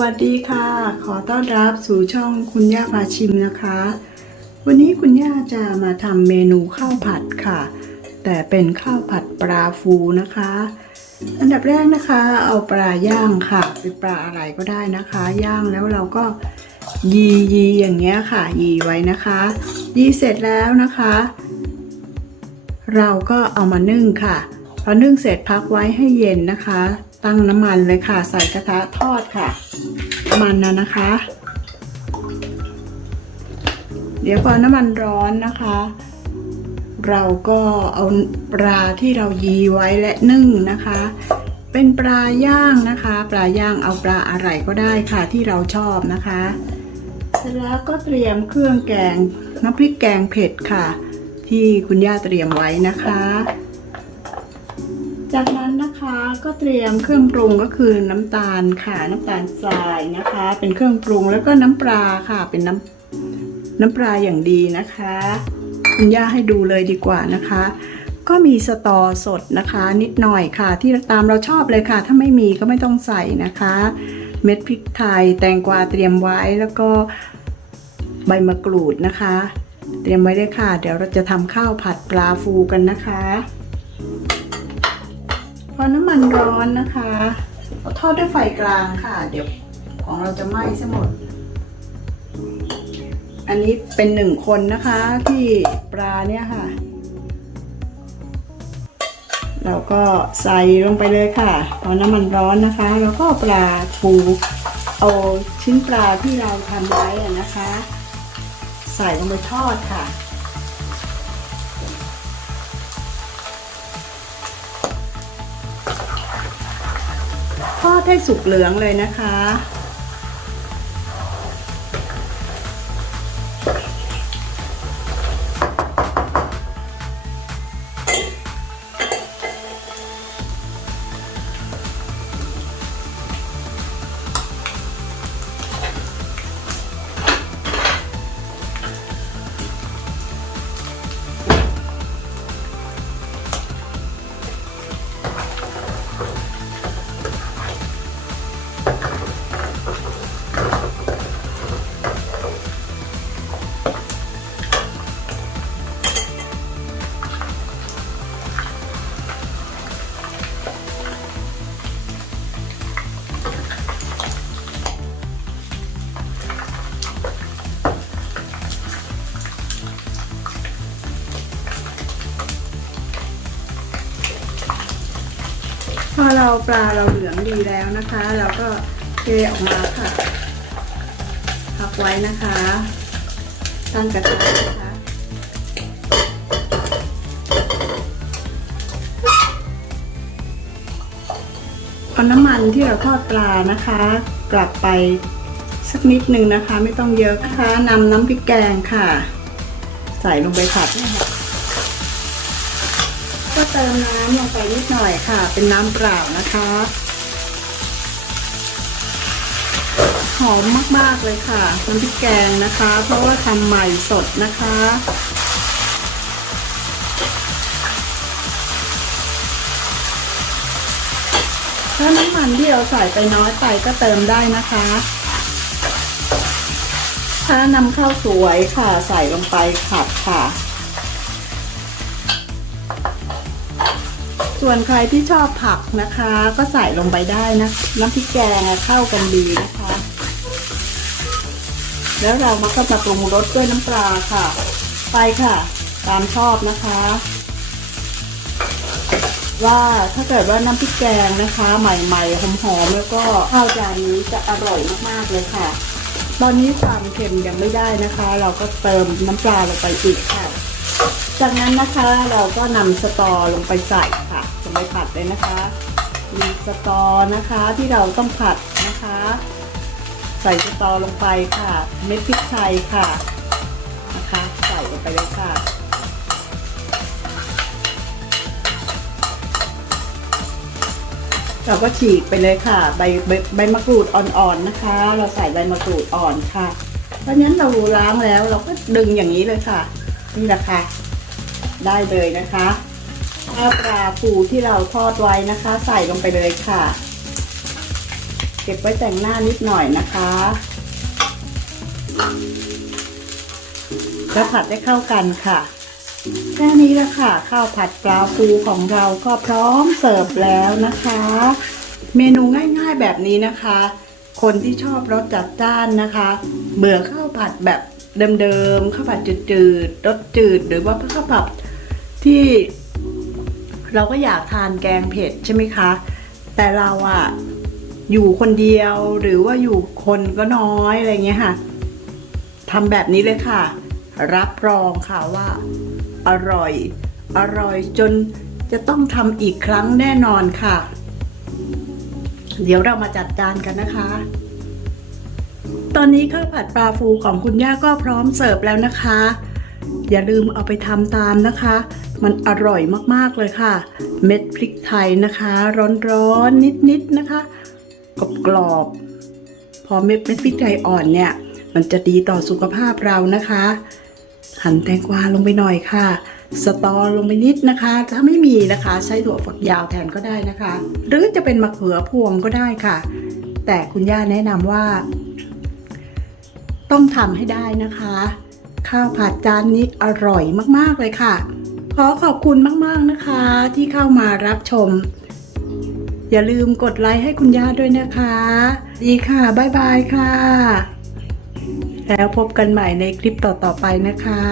วัสดีค่ะ ขอต้อนรับสู่ช่องคุณย่าพาชิมนะคะ วันนี้คุณย่าจะมาทำเมนูข้าวผัดค่ะ แต่เป็นข้าวผัดปลาฟูนะคะ อันดับแรกนะคะ เอาปลาย่างค่ะเป็นปลาอะไรก็ได้นะคะ ย่างแล้วเราก็ยียีอย่างเงี้ยค่ะ ยีไว้นะคะ ยีเสร็จแล้วนะคะ เราก็เอามานึ่งค่ะพอนึ่งเสร็จพักไว้ให้เย็นนะคะ ตั้งน้ำมันเลยค่ะ ใส่กระทะทอดค่ะ น้ำมันนะนะคะ เดี๋ยวพอน้ำมันร้อนนะคะ เราก็เอาปลาที่เรายีไว้และนึ่งนะคะ เป็นปลาย่างนะคะ ปลาย่างเอาปลาอะไรก็ได้ค่ะที่เราชอบนะคะ เสร็จแล้วก็เตรียมเครื่องแกงน้ำพริกแกงเผ็ดค่ะ ที่คุณย่าเตรียมไว้นะคะ จากนั้น นะคะก็เตรียมเครื่องปรุงก็คือน้ำตาลค่ะน้ำตาลทรายนะคะ เป็นเครื่องปรุงแล้วก็น้ำปลาค่ะ เป็นน้ำน้ำปลาอย่างดีนะคะคุณย่าให้ดูเลยดีกว่านะคะ ก็มีสตอสดนะคะ นิดหน่อยค่ะ ที่ตามเราชอบเลยค่ะ ถ้าไม่มีก็ไม่ต้องใส่นะคะ เม็ดพริกไทยแตงกวาเตรียมไว้แล้วก็ใบมะกรูดนะคะ เตรียมไว้เลยค่ะ เดี๋ยวเราจะทำข้าวผัดปลาฟูกันนะคะ พอน้ำมันร้อนนะคะเราทอดด้วยไฟกลางค่ะ เดี๋ยวของเราจะไหม้ซะหมด อันนี้เป็นหนึ่งคนนะคะที่ปลาเนี่ยค่ะ เราก็ใส่ลงไปเลยค่ะพอน้ำมันร้อนนะคะเราก็ปลาฟูเอาชิ้นปลาที่เราทำไว้นะคะ ใส่ลงไปทอดค่ะ ให้สุกเหลืองเลยนะคะ อเราปลาเราเหลืองดีแล้วนะคะ เราก็เทออกมาค่ะ พักไว้นะคะ ตั้งกระทะนะคะเอาน้ำมันที่เราทอดปลานะคะ กลับไปสักนิดนึงนะคะ ไม่ต้องเยอะนะคะนำน้ำพริกแกงค่ะ ใส่ลงไปผัดนะคะ เติมน้ำลงไปนิดหน่อยค่ะ เป็นน้ำเปล่านะคะ หอมมากๆเลยค่ะน้ำพริกแกงนะคะ เพราะว่าทำใหม่สดนะคะถ้าน้ำมันที่เราใส่ไปน้อยไปก็เติมได้นะคะ ถ้านำข้าวสวยค่ะ ใส่ลงไปผัดค่ะ ส่วนใครที่ชอบผักนะคะ ก็ใส่ลงไปได้นะ น้ำพริกแกงเข้ากันดีนะคะ แล้วเรามาก็มาปรุงรสด้วยน้ำปลาค่ะ ไปค่ะ ตามชอบนะคะ ว่าถ้าเกิดว่าน้ำพริกแกงนะคะ ใหม่ๆหอมๆแล้วก็ข้าวจานนี้จะอร่อยมากๆเลยค่ะ ตอนนี้ความเค็มยังไม่ได้นะคะ เราก็เติมน้ำปลาลงไปอีกค่ะ จากนั้นนะคะเราก็นำสตอลงไปใส่ค่ะ ไปผัดเลยนะคะ มีสตอนะคะที่เราต้องผัดนะคะ ใส่สตอลงไปค่ะ เม็ดพริกไทยค่ะนะคะ ใส่ลงไปเลยค่ะเราก็ฉีกไปเลยค่ะ ใบใบใบมะกรูดอ่อนๆนะคะ เราใส่ใบมะกรูดอ่อนค่ะ เพราะฉะนั้นเราล้างแล้วเราก็ดึงอย่างนี้เลยค่ะ นี่แหละค่ะ ได้เลยนะคะ ข้าวปลาปูที่เราทอดไว้นะคะ ใส่ลงไปเลยค่ะ เก็บไว้แต่งหน้านิดหน่อยนะคะแล้วผัดให้เข้ากันค่ะ แค่นี้ละค่ะ ข้าวผัดปลาฟูของเราก็พร้อมเสิร์ฟแล้วนะคะ เมนูง่ายๆแบบนี้นะคะ คนที่ชอบรสจัดจ้านนะคะ เบื่อข้าวผัดแบบเดิมๆข้าวผัดจืดๆรสจืด หรือว่าข้าวผัดที่ เราก็อยากทานแกงเผ็ดใช่ไหมคะ แต่เราอะอยู่คนเดียวหรือว่าอยู่คนก็น้อยอะไรเงี้ยค่ะทำแบบนี้เลยค่ะ รับรองค่ะว่า อร่อย อร่อยจนจะต้องทำอีกครั้งแน่นอนค่ะ เดี๋ยวเรามาจัดจานกันนะคะ ตอนนี้ข้าวผัดปลาฟูของคุณย่าก็พร้อมเสิร์ฟแล้วนะคะ อย่าลืมเอาไปทำตามนะคะ มันอร่อยมากๆเลยค่ะ เม็ดพริกไทยนะคะ ร้อนๆนิดๆนะคะกรอบๆพอเม็ดเม็ดพริกไทยอ่อนเนี่ย มันจะดีต่อสุขภาพเรานะคะ หั่นแตงกวาลงไปหน่อยค่ะ สตอลงไปนิดนะคะ ถ้าไม่มีนะคะใช้ถั่วฝักยาวแทนก็ได้นะคะ หรือจะเป็นมะเขือพวงก็ได้ค่ะ แต่คุณย่าแนะนำว่า ต้องทำให้ได้นะคะ ข้าวผัดจานนี้อร่อยมากๆเลยค่ะ ขอขอบคุณมากๆนะคะที่เข้ามารับชม อย่าลืมกดไลค์ให้คุณย่าด้วยนะคะ ดีค่ะ บ๊ายบายค่ะ แล้วพบกันใหม่ในคลิปต่อๆไปนะคะ